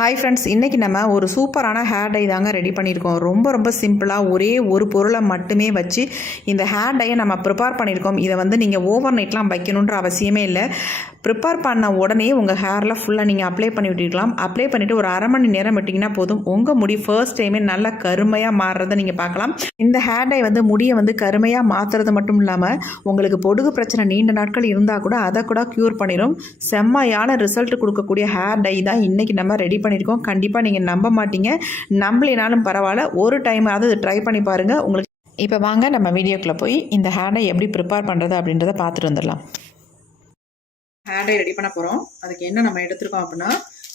Hi friends, இன்றைக்கி நம்ம ஒரு சூப்பரான ஹேர் டை தாங்க ரெடி பண்ணியிருக்கோம். ரொம்ப சிம்பிளாக ஒரே ஒரு பொருளை மட்டுமே வச்சு இந்த ஹேர் டையை நம்ம ப்ரிப்பேர் பண்ணியிருக்கோம். இதை நீங்கள் ஓவர் நைட்லாம் வைக்கணுன்ற அவசியமே இல்லை. ப்ரிப்பேர் பண்ண உடனே உங்கள் ஹேரில் ஃபுல்லாக நீங்கள் அப்ளை பண்ணி விட்டுக்கலாம். அப்ளை பண்ணிவிட்டு ஒரு அரை மணி நேரம் விட்டிங்கன்னா போதும், உங்கள் முடி ஃபர்ஸ்ட் டைமே நல்லா கருமையாக மாறுறதை நீங்கள் பார்க்கலாம். இந்த ஹேர் டை முடியை கருமையாக மாற்றுறது மட்டும் இல்லாமல் உங்களுக்கு பொடுகு பிரச்சனை நீண்ட நாட்கள் இருந்தால் கூட அதை கூட க்யூர் பண்ணிடும். செம்மையான ரிசல்ட் கொடுக்கக்கூடிய ஹேர் டை தான் இன்றைக்கி நம்ம ரெடி பண்ணியிருக்கோம். கண்டிப்பாக நீங்கள் நம்ப மாட்டீங்க. நம்பலினாலும் பரவாயில்ல, ஒரு டைம் அது ட்ரை பண்ணி பாருங்கள். உங்களுக்கு இப்போ வாங்க நம்ம வீடியோக்குள்ளே போய் இந்த ஹேர் டை எப்படி ப்ரிப்பேர் பண்ணுறது அப்படின்றத பார்த்துட்டு வந்துடலாம். ஹேர் டை ரெடி பண்ண போகிறோம். அதுக்கு என்ன நம்ம எடுத்துருக்கோம் அப்படின்னா,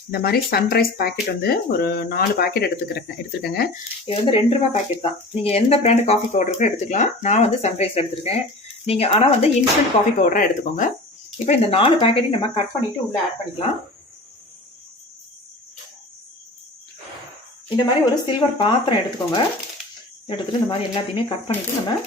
இந்த மாதிரி சன்ரைஸ் பேக்கெட் ஒரு 4 பேக்கெட் எடுத்துருக்கேங்க. இது ₹2 பேக்கெட் தான். நீங்கள் எந்த பிராண்ட் காஃபி பவுடருக்கு எடுத்துக்கலாம். நான் சன்ரைஸில் எடுத்துருக்கேன். நீங்கள் ஆனால் இன்ஸ்டன்ட் காஃபி பவுடராக எடுத்துக்கோங்க. இப்போ இந்த 4 பேக்கெட்டையும் நம்ம கட் பண்ணிவிட்டு உள்ளே ஆட் பண்ணிக்கலாம். இந்த மாதிரி ஒரு சில்வர் பாத்திரம் எடுத்துக்கோங்க. எடுத்துகிட்டு இந்த மாதிரி எல்லாத்தையுமே கட் பண்ணிவிட்டு நம்ம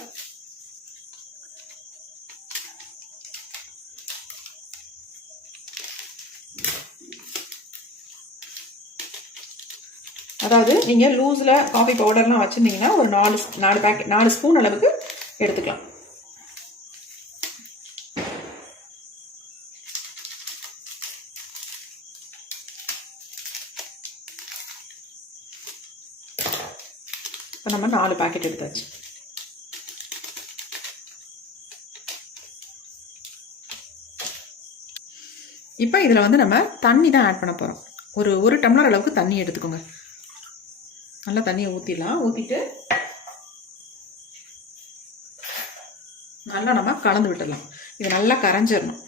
அதாவது நீங்கள் லூஸில் காஃபி பவுடர்லாம் வச்சுருந்தீங்கன்னா ஒரு 4 ஸ்பூன் அளவுக்கு எடுத்துக்கலாம். இப்போ நம்ம 4 பேக்கெட் எடுத்தாச்சு. இப்போ இதில் நம்ம தண்ணி தான் ஆட் பண்ண போகிறோம். ஒரு டம்ளர் அளவுக்கு தண்ணி எடுத்துக்கோங்க. நல்லா தண்ணியை ஊற்றிடலாம். ஊற்றிட்டு நல்லா நம்ம கலந்து விட்டுடலாம். இது நல்லா கரைஞ்சிடணும்.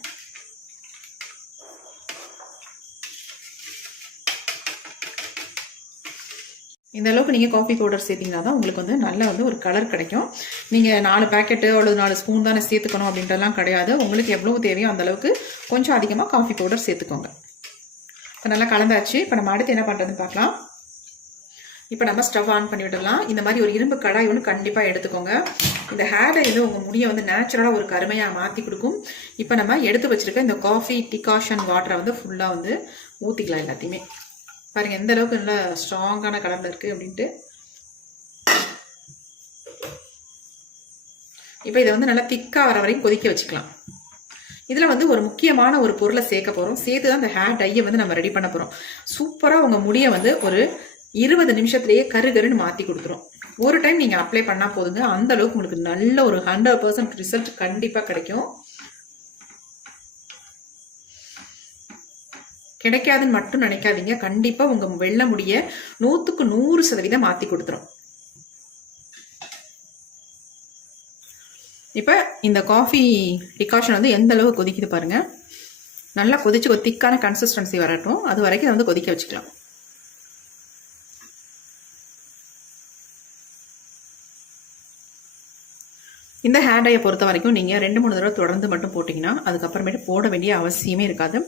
இந்த அளவுக்கு நீங்கள் காஃபி பவுடர் சேர்த்திங்கன்னா தான் உங்களுக்கு நல்ல ஒரு கலர் கிடைக்கும். நீங்கள் 4 பேக்கெட்டு அல்லது 4 ஸ்பூன் தானே சேர்த்துக்கணும் அப்படின்றலாம் கிடையாது. உங்களுக்கு எவ்வளவு தேவையோ அந்த அளவுக்கு கொஞ்சம் அதிகமாக காஃபி பவுடர் சேர்த்துக்கோங்க. இப்போ நல்லா கலந்தாச்சு. இப்போ நம்ம அடுத்து என்ன பண்ணுறதுன்னு பார்க்கலாம். இப்போ நம்ம ஸ்டவ் ஆன் பண்ணி விடலாம். இந்த மாதிரி ஒரு இரும்பு கடாய் கண்டிப்பாக எடுத்துக்கோங்க. இந்த ஹேர் டை உங்கள் முடியை நேச்சுரலாக ஒரு கருமையாக மாற்றி கொடுக்கும். இப்போ நம்ம எடுத்து வச்சுருக்க இந்த காஃபி டிகாஷன் வாட்டரை ஃபுல்லாக ஊற்றிக்கலாம். எல்லாத்தையுமே பாருங்கள் எந்த அளவுக்கு நல்லா ஸ்ட்ராங்கான கலரில் இருக்குது அப்படின்ட்டு. இப்போ இதை நல்லா திக்காக வர வரைக்கும் கொதிக்க வச்சுக்கலாம். இதில் ஒரு முக்கியமான ஒரு பொருளை சேர்க்க போகிறோம். சேர்த்து தான் இந்த ஹேர் டையை நம்ம ரெடி பண்ண போகிறோம். சூப்பராக உங்கள் முடியை ஒரு 20 நிமிஷத்துலேயே கருன்னு மாற்றி கொடுத்துரும். ஒரு டைம் நீங்கள் அப்ளை பண்ணால் போதுங்க. அந்த அளவுக்கு உங்களுக்கு நல்ல ஒரு 100% ரிசல்ட் கண்டிப்பாக கிடைக்கும். கிடைக்காதுன்னு மட்டும் நினைக்காதீங்க. கண்டிப்பாக உங்கள் வெள்ளை முடிய 100க்கு 100% மாற்றி கொடுத்துரும். இப்போ இந்த காஃபி டிகாஷன் எந்த அளவு கொதிக்குது பாருங்கள். நல்லா கொதிச்சு ஒரு திக்கான கன்சிஸ்டன்சி வரட்டும். அது வரைக்கும் கொதிக்க வச்சுக்கலாம். இந்த ஹேர் டையை பொறுத்த வரைக்கும் நீங்கள் 2-3 தடவை தொடர்ந்து மட்டும் போட்டிங்கன்னா அதுக்கப்புறமேட்டு போட வேண்டிய அவசியமே இருக்காது.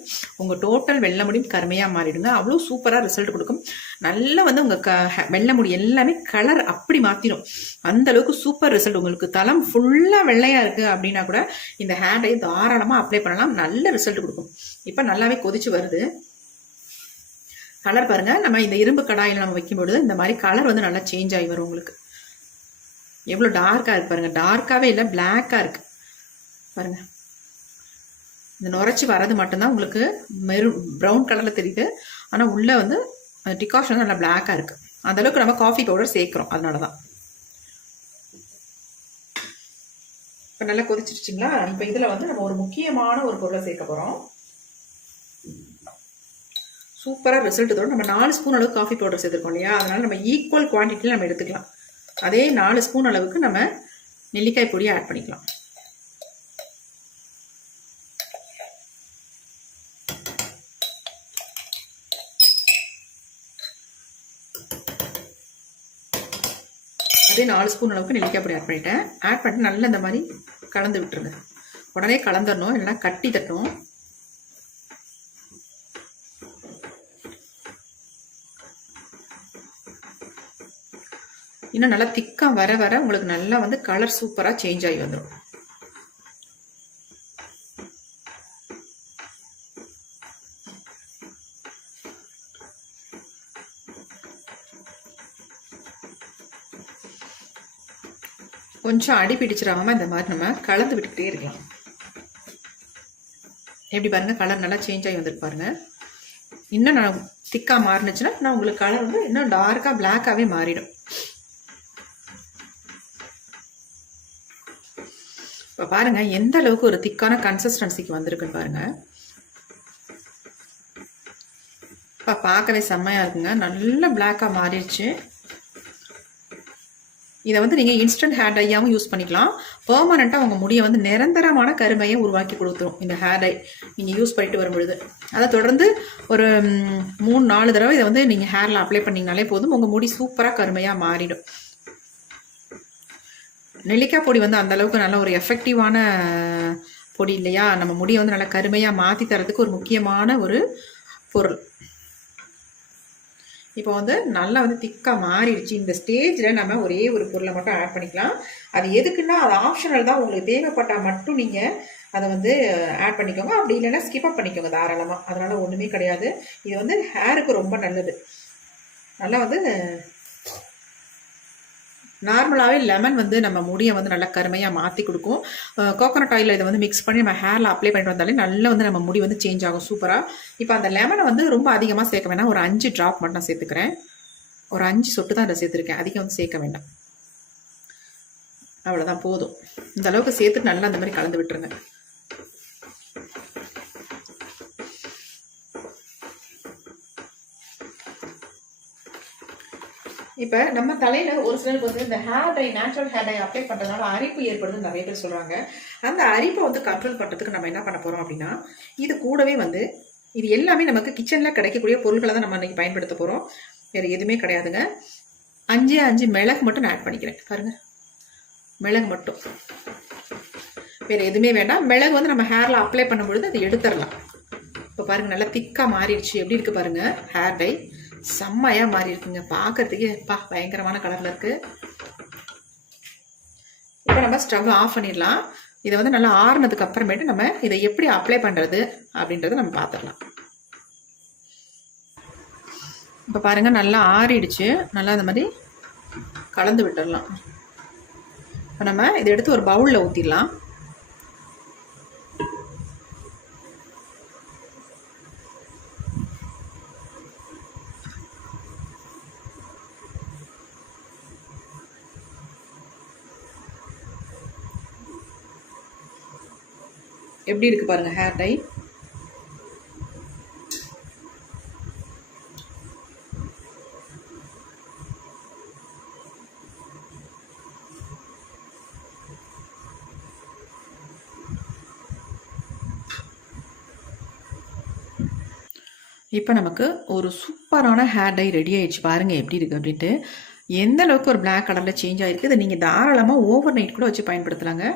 உங்கள் டோட்டல் வெள்ளை முடி கருமையாக மாறிடுங்க. அவ்வளோ சூப்பராக ரிசல்ட் கொடுக்கும். நல்லா உங்கள் வெள்ளை முடி எல்லாமே கலர் அப்படி மாற்றிடும். அந்த அளவுக்கு சூப்பர் ரிசல்ட். உங்களுக்கு தலம் ஃபுல்லாக வெள்ளையாக இருக்குது அப்படின்னா கூட இந்த ஹேர் டை தாராளமாக அப்ளை பண்ணலாம். நல்ல ரிசல்ட் கொடுக்கும். இப்போ நல்லாவே கொதிச்சு வருது. கலர் பாருங்கள். நம்ம இந்த இரும்பு கடாயில் நம்ம வைக்கும்பொழுது இந்த மாதிரி கலர் நல்லா சேஞ்ச் ஆகி வரும். உங்களுக்கு எவ்வளோ டார்க்காக இருக்கு பாருங்கள். டார்க்காகவே இல்லை, பிளாக்காக இருக்குது பாருங்கள். இந்த நுரைச்சி வர்றது மட்டும்தான் உங்களுக்கு ப்ரௌன் கலரில் தெரியுது. ஆனால் உள்ளே டிகாஷன் நல்லா பிளாக்காக இருக்குது. அந்தளவுக்கு நம்ம காஃபி பவுடர் சேர்க்குறோம். அதனால தான். இப்போ நல்லா கொதிச்சிருச்சிங்களா. இப்போ இதில் நம்ம ஒரு முக்கியமான ஒரு பொருளை சேர்க்க போகிறோம். சூப்பராக ரிசல்ட் தரும். நம்ம 4 ஸ்பூன் அளவுக்கு காஃபி பவுடர் சேர்த்துருக்கோம் இல்லையா. அதனால நம்ம ஈக்குவல் குவான்டிட்டியில் நம்ம எடுத்துக்கலாம். அதே 4 ஸ்பூன் அளவுக்கு நம்ம நெல்லிக்காய் பொடியை ஆட் பண்ணிக்கலாம். அதே 4 ஸ்பூன் அளவுக்கு நெல்லிக்காய் பொடி ஆட் பண்ணிட்டேன். ஆட் பண்ணிட்டு நல்லா இந்த மாதிரி கலந்து விட்டுருங்க. உடனே கலந்துடணும், இல்லைன்னா கட்டி தட்டும். இன்னும் நல்லா திக்காக வர வர உங்களுக்கு நல்லா கலர் சூப்பராக சேஞ்ச் ஆகி வந்துடும். கொஞ்சம் அடி பிடிச்சிடாமல் இந்த மாதிரி நம்ம கலந்து விட்டுக்கிட்டே இருக்கலாம். எப்படி பாருங்கள், கலர் நல்லா சேஞ்ச் ஆகி வந்துருக்கு பாருங்கள். இன்னும் நான் திக்காக மாறினுச்சுன்னா நான் உங்களுக்கு கலர் வந்து இன்னும் டார்க்காக பிளாக்காகவே மாறிடும். இப்போ பாருங்கள் எந்த அளவுக்கு ஒரு திக்கான கன்சிஸ்டன்சிக்கு வந்திருக்குன்னு பாருங்கள். இப்போ பார்க்கவே செம்மையாக இருக்குங்க, நல்ல பிளாக்காக மாறிடுச்சு. இதை வந்து நீங்கள் இன்ஸ்டன்ட் ஹேர் டையாகவும் யூஸ் பண்ணிக்கலாம். பெர்மனெண்ட்டாக உங்கள் முடியை வந்து நிரந்தரமான கருமையை உருவாக்கி கொடுத்துரும் இந்த ஹேர் டை நீங்கள் யூஸ் பண்ணிட்டு வரும்பொழுது. அதை தொடர்ந்து ஒரு 3-4 தடவை இதை வந்து நீங்கள் ஹேரில் அப்ளை பண்ணிங்கனாலே போதும், உங்கள் முடி சூப்பராக கருமையாக மாறிடும். நெல்லிக்காய் பொடி வந்து அந்தளவுக்கு நல்ல ஒரு எஃபெக்டிவான பொடி இல்லையா, நம்ம முடியை வந்து நல்லா கருமையாக மாற்றி தரதுக்கு ஒரு முக்கியமான ஒரு பொருள். இப்போ வந்து நல்லா வந்து திக்காக மாறிடுச்சு. இந்த ஸ்டேஜில் நம்ம ஒரே ஒரு பொருளை மட்டும் ஆட் பண்ணிக்கலாம். அது எதுக்குன்னா அது ஆப்ஷனல் தான், உங்களுக்கு தேவைப்பட்டால் மட்டும் நீங்கள் அதை வந்து ஆட் பண்ணிக்கோங்க, அப்படி இல்லைன்னா ஸ்கிப் பண்ணிக்கோங்க தாராளமாக, அதனால் ஒன்றுமே கிடையாது. இது வந்து ஹேருக்கு ரொம்ப நல்லது. நல்லா வந்து நார்மலாகவே லெமன் வந்து நம்ம முடியை வந்து நல்லா கருமையாக மாற்றி கொடுக்கும். கோகோனட் ஆயில் இதை வந்து மிக்ஸ் பண்ணி நம்ம ஹேரில் அப்ளை பண்ணிட்டு வந்தாலே நல்லா வந்து நம்ம முடி வந்து சேஞ்ச் ஆகும் சூப்பராக. இப்போ அந்த லெமனை வந்து ரொம்ப அதிகமாக சேர்க்க வேண்டாம், ஒரு 5 ட்ராப் மட்டும் நான் சேர்த்துக்கிறேன். ஒரு 5 சொட்டு தான் அதை சேர்த்துருக்கேன், அதிகம் வந்து சேர்க்க வேண்டாம். அவ்வளோதான் போதும். இந்த அளவுக்கு சேர்த்துட்டு நல்லா அந்த மாதிரி கலந்து விட்டுருங்க. இப்போ நம்ம தலையில் ஒரு சிலருக்கு வந்து இந்த hair dye, natural hair dye apply பண்ணுறதுனால அரிப்பு ஏற்படுதுன்னு நிறைய பேர் சொல்கிறாங்க. அந்த அரிப்பை வந்து கண்ட்ரோல் பண்ணுறதுக்கு நம்ம என்ன பண்ண போகிறோம் அப்படின்னா, இது கூடவே வந்து இது எல்லாமே நமக்கு கிச்சனில் கிடைக்கக்கூடிய பொருட்களை தான் நம்ம இன்றைக்கி பயன்படுத்த போகிறோம், வேறு எதுவுமே கிடையாதுங்க. 5 மிளகு மட்டும் நான் ஆட் பண்ணிக்கிறேன் பாருங்கள், மிளகு மட்டும், வேறு எதுவுமே வேண்டாம். மிளகு வந்து நம்ம ஹேரில் அப்ளை பண்ணும்பொழுது அதை எடுத்துடலாம். இப்போ பாருங்கள் நல்லா திக்காக மாறிடுச்சு, எப்படி இருக்குது பாருங்கள் ஹேர் டை செம்மையாக மாறி இருக்குங்க, பார்க்கறதுக்கே பயங்கரமான கலரில் இருக்குது. இப்போ நம்ம ஸ்டவ் ஆஃப் பண்ணிடலாம். இதை வந்து நல்லா ஆறுனதுக்கு அப்புறமேட்டு நம்ம இதை எப்படி அப்ளை பண்ணுறது அப்படின்றத நம்ம பார்த்துடலாம். இப்போ பாருங்கள் நல்லா ஆறிடுச்சு, நல்லா அந்த மாதிரி கலந்து விட்டுடலாம். இப்போ நம்ம இதை எடுத்து ஒரு பவுலில் ஊற்றிடலாம். எப்படி இருக்குது பாருங்கள் ஹேர் டை. இப்போ நமக்கு ஒரு சூப்பரான ஹேர் டை ரெடி ஆயிடுச்சு. பாருங்கள் எப்படி இருக்குது அப்படின்ட்டு. எந்த அளவுக்கு ஒரு பிளாக் கலரில் சேஞ்ச் ஆகிருக்கு. இதை நீங்கள் தாராளமாக ஓவர் நைட் கூட வச்சு பயன்படுத்தலாங்க.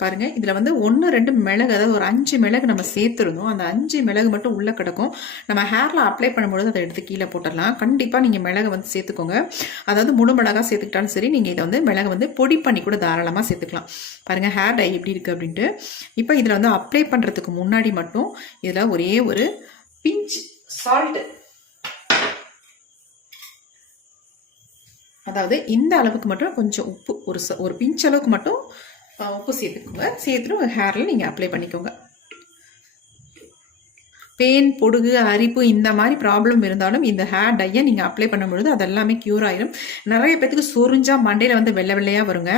பாருங்கள் இதில் வந்து 1-2 மிளகு, அதாவது ஒரு 5 மிளகு நம்ம சேர்த்துருந்தோம். அந்த 5 மிளகு மட்டும் உள்ளே கிடக்கும். நம்ம ஹேரில் அப்ளை பண்ணும்போது அதை எடுத்து கீழே போட்டுடலாம். கண்டிப்பாக நீங்கள் மிளகு வந்து சேர்த்துக்கோங்க. அதாவது முழு மிளகாக சேர்த்துக்கிட்டாலும் சரி, நீங்கள் இதை வந்து மிளகு வந்து பொடி பண்ணி கூட தாராளமாக சேர்த்துக்கலாம். பாருங்கள் ஹேர் டை எப்படி இருக்குது அப்படின்ட்டு. இப்போ இதில் வந்து அப்ளை பண்ணுறதுக்கு முன்னாடி மட்டும் இதில் ஒரே ஒரு பிஞ்ச் சால்ட்டு, அதாவது இந்த அளவுக்கு மட்டும் கொஞ்சம் உப்பு, ஒரு பிஞ்ச் அளவுக்கு மட்டும் உப்பு சேர்த்துக்கோங்க. சேர்த்துட்டு உங்கள் ஹேரில் நீங்கள் அப்ளை பண்ணிக்கோங்க. பெயின், பொடுகு, அரிப்பு இந்த மாதிரி ப்ராப்ளம் இருந்தாலும் இந்த ஹேர் டையை நீங்கள் அப்ளை பண்ணும்பொழுது அதெல்லாமே க்யூர் ஆயிடும். நிறைய பேத்துக்கு சொரிஞ்சால் மண்டையில் வந்து வெள்ளை வெள்ளையாக வருங்க.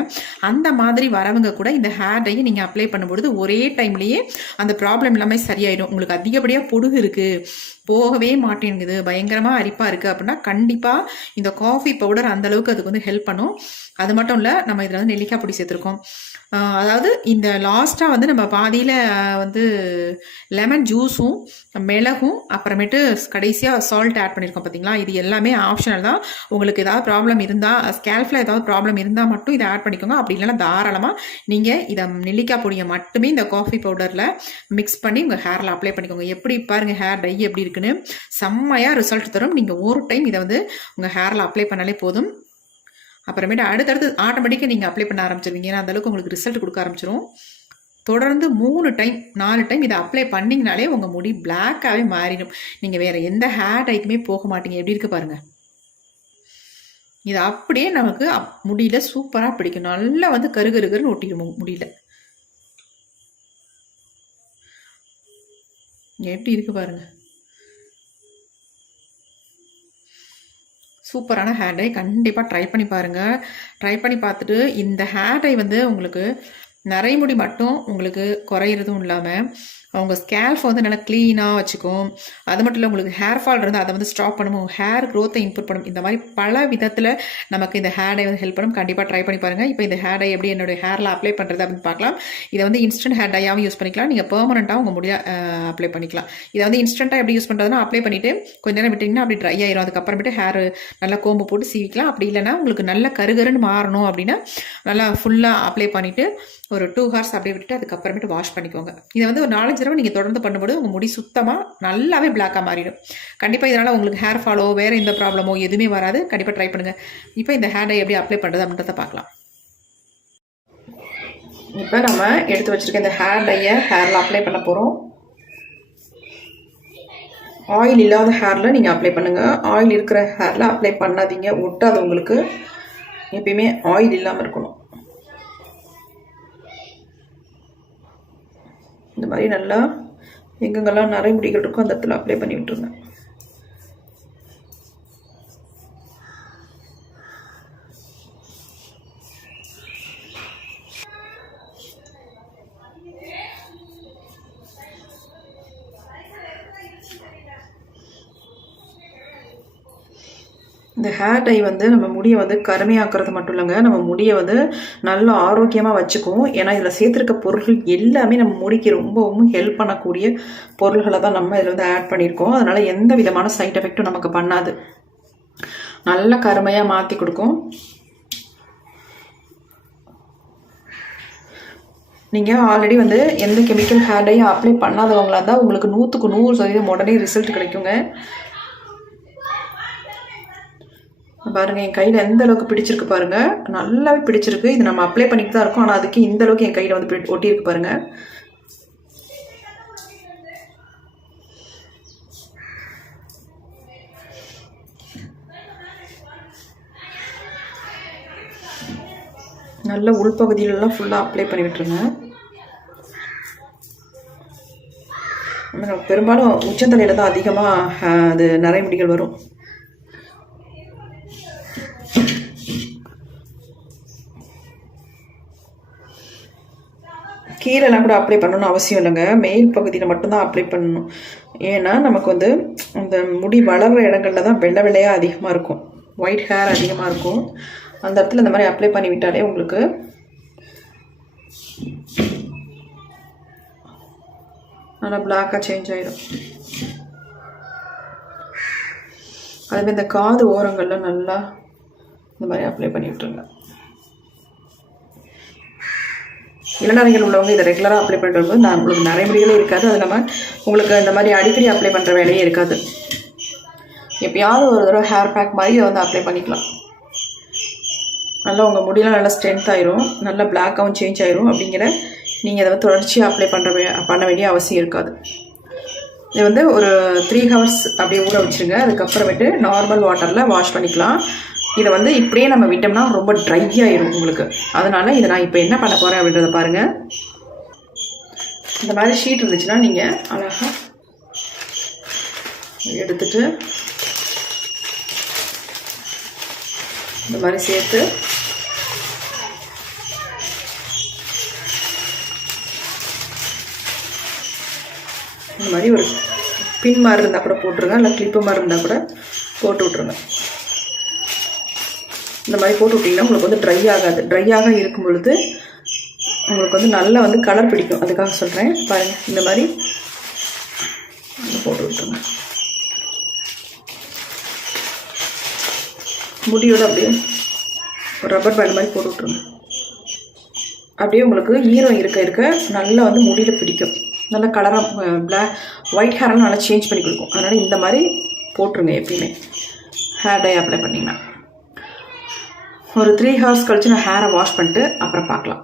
அந்த மாதிரி வரவங்க கூட இந்த ஹேர் டையை நீங்கள் அப்ளை பண்ணும்பொழுது ஒரே டைம்லேயே அந்த ப்ராப்ளம் எல்லாமே சரியாயிடும். உங்களுக்கு அதிகப்படியாக பொடுகு இருக்குது, போகவே மாட்டேங்குது, பயங்கரமாக அரிப்பாக இருக்குது அப்படின்னா கண்டிப்பாக இந்த காஃபி பவுடர் அந்தளவுக்கு அதுக்கு வந்து ஹெல்ப் பண்ணும். அது மட்டும் இல்லை, நம்ம இதில் வந்து நெல்லிக்காய் பொடி சேர்த்துருக்கோம். அதாவது இந்த லாஸ்ட்டாக வந்து நம்ம பாதியில் வந்து லெமன் ஜூஸும் மிளகும் அப்புறமேட்டு கடைசியாக சால்ட் ஆட் பண்ணியிருக்கோம் பார்த்தீங்களா. இது எல்லாமே ஆப்ஷனல் தான். உங்களுக்கு ஏதாவது ப்ராப்ளம் இருந்தால், ஸ்கேல்ஃபில் ஏதாவது ப்ராப்ளம் இருந்தால் மட்டும் இதை ஆட் பண்ணிக்கோங்க. அப்படி இல்லைன்னா தாராளமாக நீங்கள் இதை நெல்லிக்காய் பொடியை மட்டுமே இந்த காஃபி பவுடரில் மிக்ஸ் பண்ணி உங்கள் ஹேரில் அப்ளை பண்ணிக்கோங்க. எப்படி பாருங்கள் ஹேர் டை எப்படி இருக்குன்னு, செம்மையாக ரிசல்ட் தரும். நீங்கள் ஒரு டைம் இதை வந்து உங்கள் ஹேரில் அப்ளை பண்ணாலே போதும். அப்புறமேட்டு அடுத்தடுத்து ஆட்டோமேட்டிக்காக நீங்கள் அப்ளை பண்ண ஆரம்பிச்சிருவீங்க. ஏன்னா அந்தளவுக்கு உங்களுக்கு ரிசல்ட் கொடுக்க ஆரம்பிச்சிடும். தொடர்ந்து 3 டைம் 4 டைம் இதை அப்ளை பண்ணிங்கனாலே உங்கள் முடி பிளாக்காகவே மாறிடும். நீங்கள் வேறு எந்த ஹேர் டைக்குமே போக மாட்டீங்க. எப்படி இருக்குது பாருங்கள். இது அப்படியே நமக்கு முடியல சூப்பராக பிடிக்கும். நல்லா வந்து கருகருன்னு ஒட்டிடும் முடியல. எப்படி இருக்கு பாருங்க. சூப்பரான ஹேர் டை. கண்டிப்பாக ட்ரை பண்ணி பாருங்கள். ட்ரை பண்ணி பார்த்துட்டு இந்த ஹேர் டை வந்து உங்களுக்கு நரைமுடி மட்டும் உங்களுக்கு குறையிறதும் இல்லாமல் அவங்க ஸ்கேல்ஃப் வந்து நல்லா க்ளீனாக வச்சுக்கும். அது மட்டும் இல்லை, உங்களுக்கு ஹேர் ஃபால் இருந்தால் அதை வந்து ஸ்டாப் பண்ணும், ஹேர் க்ரோத்தை இம்ப்ரூவ் பண்ணும். இந்த மாதிரி பல விதத்தில் நமக்கு இந்த ஹேர் டை வந்து ஹெல்ப் பண்ணும். கண்டிப்பாக ட்ரை பண்ணி பாருங்கள். இப்போ இந்த ஹேர் டை எப்படி என்னுடைய ஹேரில் அப்ளை பண்ணுறது அப்படின்னு பார்க்கலாம். இதை வந்து இன்ஸ்டன்ட் ஹேர் டையாகவும் யூஸ் பண்ணிக்கலாம், நீங்கள் பெர்மனெண்ட்டாக உங்கள் முடிய அப்ளை பண்ணிக்கலாம். இதை வந்து இன்ஸ்டண்ட்டாக எப்படி யூஸ் பண்ணுறதுனா, அப்ளை பண்ணிவிட்டு கொஞ்ச நேரம் விட்டிங்கன்னா அப்படி ட்ரை ஆயிரும். அதுக்கப்புறமேட்டு ஹேர் நல்லா கோம்பு போட்டு சீவிக்கலாம். அப்படி இல்லைன்னா உங்களுக்கு நல்லா கருகருன்னு மாறணும் அப்படின்னா நல்லா ஃபுல்லாக அப்ளை பண்ணிவிட்டு ஒரு 2 hours அப்படியே விட்டுட்டு அதுக்கப்புறமேட்டு வாஷ் பண்ணிக்கோங்க. இதை வந்து ஒரு 4-5 தடவை நீங்கள் தொடர்ந்து பண்ணும்போது உங்கள் முடி சுத்தமாக நல்லாவே பிளாக்காக மாறிடும். கண்டிப்பாக இதனால் உங்களுக்கு ஹேர் ஃபாலோ வேறு எந்த ப்ராப்ளமோ எதுவுமே வராது. கண்டிப்பாக ட்ரை பண்ணுங்கள். இப்போ இந்த ஹேர் டை எப்படி அப்ளை பண்ணுறது அப்படின்றத பார்க்கலாம். இப்போ நம்ம எடுத்து வச்சுருக்க இந்த ஹேர் டையை ஹேரில் அப்ளை பண்ண போகிறோம். ஆயில் இல்லாத ஹேரில் நீங்கள் அப்ளை பண்ணுங்கள். ஆயில் இருக்கிற ஹேரில் அப்ளை பண்ணாதீங்க, ஒட்டாது உங்களுக்கு. எப்பயுமே ஆயில் இல்லாமல் இருக்கணும். இந்த மாதிரி நல்லா எங்கெங்கெல்லாம் நிறைய முடிகள் இருக்கும் அந்த இடத்துல அப்ளை பண்ணி விட்டுருங்க. இந்த ஹேர் டை வந்து நம்ம முடியை வந்து கருமையாக்குறது மட்டும் இல்லைங்க, நம்ம முடியை வந்து நல்லா ஆரோக்கியமாக வச்சுக்கும். ஏன்னா இதில் சேர்த்துருக்க பொருட்கள் எல்லாமே நம்ம முடிக்கு ரொம்பவும் ஹெல்ப் பண்ணக்கூடிய பொருள்களை தான் நம்ம இதில் வந்து ஆட் பண்ணியிருக்கோம். அதனால் எந்த விதமான சைட் எஃபெக்டும் நமக்கு பண்ணாது, நல்லா கருமையாக மாற்றி கொடுக்கும். நீங்கள் ஆல்ரெடி வந்து எந்த கெமிக்கல் ஹேர் டையும் அப்ளை பண்ணாதவங்களாக இருந்தால் உங்களுக்கு 100க்கு 100% உடனே ரிசல்ட் கிடைக்குங்க. பாருங்கள், என் கையில் எந்த அளவுக்கு பிடிச்சிருக்கு பாருங்கள், நல்லாவே பிடிச்சிருக்கு. இது நம்ம அப்ளை பண்ணிட்டு தான் இருக்கோம், ஆனால் அதுக்கு இந்த அளவுக்கு என் கையில் வந்து ஒட்டியிருக்கு பாருங்கள். நல்ல உள்பகுதியிலலாம் ஃபுல்லாக அப்ளை பண்ணி விட்டுருங்க. பெரும்பாலும் உச்சந்தலையில் தான் அதிகமாக அது நிறைய முடிகள் வரும். கீழெல்லாம் கூட அப்ளை பண்ணணும்னு அவசியம் இல்லைங்க, மேல் பகுதியில் மட்டும்தான் அப்ளை பண்ணணும். ஏன்னா நமக்கு வந்து அந்த முடி வளர்கிற இடங்கள்ல தான் வெள்ளை வெள்ளையாக அதிகமாக இருக்கும், ஒயிட் ஹேர் அதிகமாக இருக்கும். அந்த இடத்துல இந்த மாதிரி அப்ளை பண்ணி விட்டாலே உங்களுக்கு நல்லா பிளாக்காக சேஞ்ச் ஆகிடும். அதுமாதிரி இந்த காது ஓரங்களில் நல்லா இந்த மாதிரி அப்ளை பண்ணி விட்டுருங்க. இளநரைகள் உள்ளவங்க இதை ரெகுலராக அப்ளை பண்ணிட்டு வரும்போது நான் உங்களுக்கு நிறைய முடிகளே இருக்காது. அது இல்லாமல் உங்களுக்கு இந்த மாதிரி அடிக்கடி அப்ளை பண்ணுற வேலையே இருக்காது. எப்பயாவது ஒரு தடவை ஹேர் பேக் மாதிரி இதை வந்து அப்ளை பண்ணிக்கலாம். நல்லா உங்கள் முடியெலாம் நல்லா ஸ்ட்ரென்த் ஆயிரும், நல்லா பிளாக்காகவும் சேஞ்ச் ஆயிரும். அப்படிங்கிற நீங்கள் இதை வந்து தொடர்ச்சியாக அப்ளை பண்ண வேண்டிய அவசியம் இருக்காது. இது வந்து ஒரு 3 hours அப்படியே ஊற வச்சுருங்க. அதுக்கப்புறமேட்டு நார்மல் வாட்டரில் வாஷ் பண்ணிக்கலாம். இதை வந்து இப்படியே நம்ம விட்டோம்னா ரொம்ப ட்ரை ஆயிரும் உங்களுக்கு. அதனால் இதை நான் இப்போ என்ன பண்ண போகிறேன் அப்படின்றத பாருங்கள். இந்த மாதிரி ஷீட் இருந்துச்சுன்னா நீங்கள் அழகாக எடுத்துட்டு இந்த மாதிரி சேர்த்து இந்த மாதிரி ஒரு பின் மாதிரி இருந்தால் கூட போட்டுருங்க, இல்லை கிளிப்பு மாதிரி இருந்தால் கூட போட்டு விட்ருங்க. இந்த மாதிரி போட்டு விட்டிங்கன்னா உங்களுக்கு வந்து ட்ரை ஆகாது. ட்ரையாக இருக்கும் பொழுது உங்களுக்கு வந்து நல்லா வந்து கலர் பிடிக்கும். அதுக்காக சொல்கிறேன் பாருங்கள். இந்த மாதிரி போட்டு விட்டுருங்க. முடியோடு அப்படியே ஒரு ரப்பர் பேண்ட் மாதிரி போட்டு விட்ருங்க. அப்படியே உங்களுக்கு ஈரம் இருக்க நல்லா வந்து முடியில் பிடிக்கும். நல்லா கலராக ஒயிட் ஹேரெல்லாம் நல்லா சேஞ்ச் பண்ணி கொடுக்கும். அதனால் இந்த மாதிரி போட்டுருங்க எப்பயுமே ஹேர் டை அப்ளை பண்ணிங்கன்னா. ஒரு 3 hours கழிச்சு நான் ஹேரை வாஷ் பண்ணிட்டு அப்புறம் பார்க்கலாம்.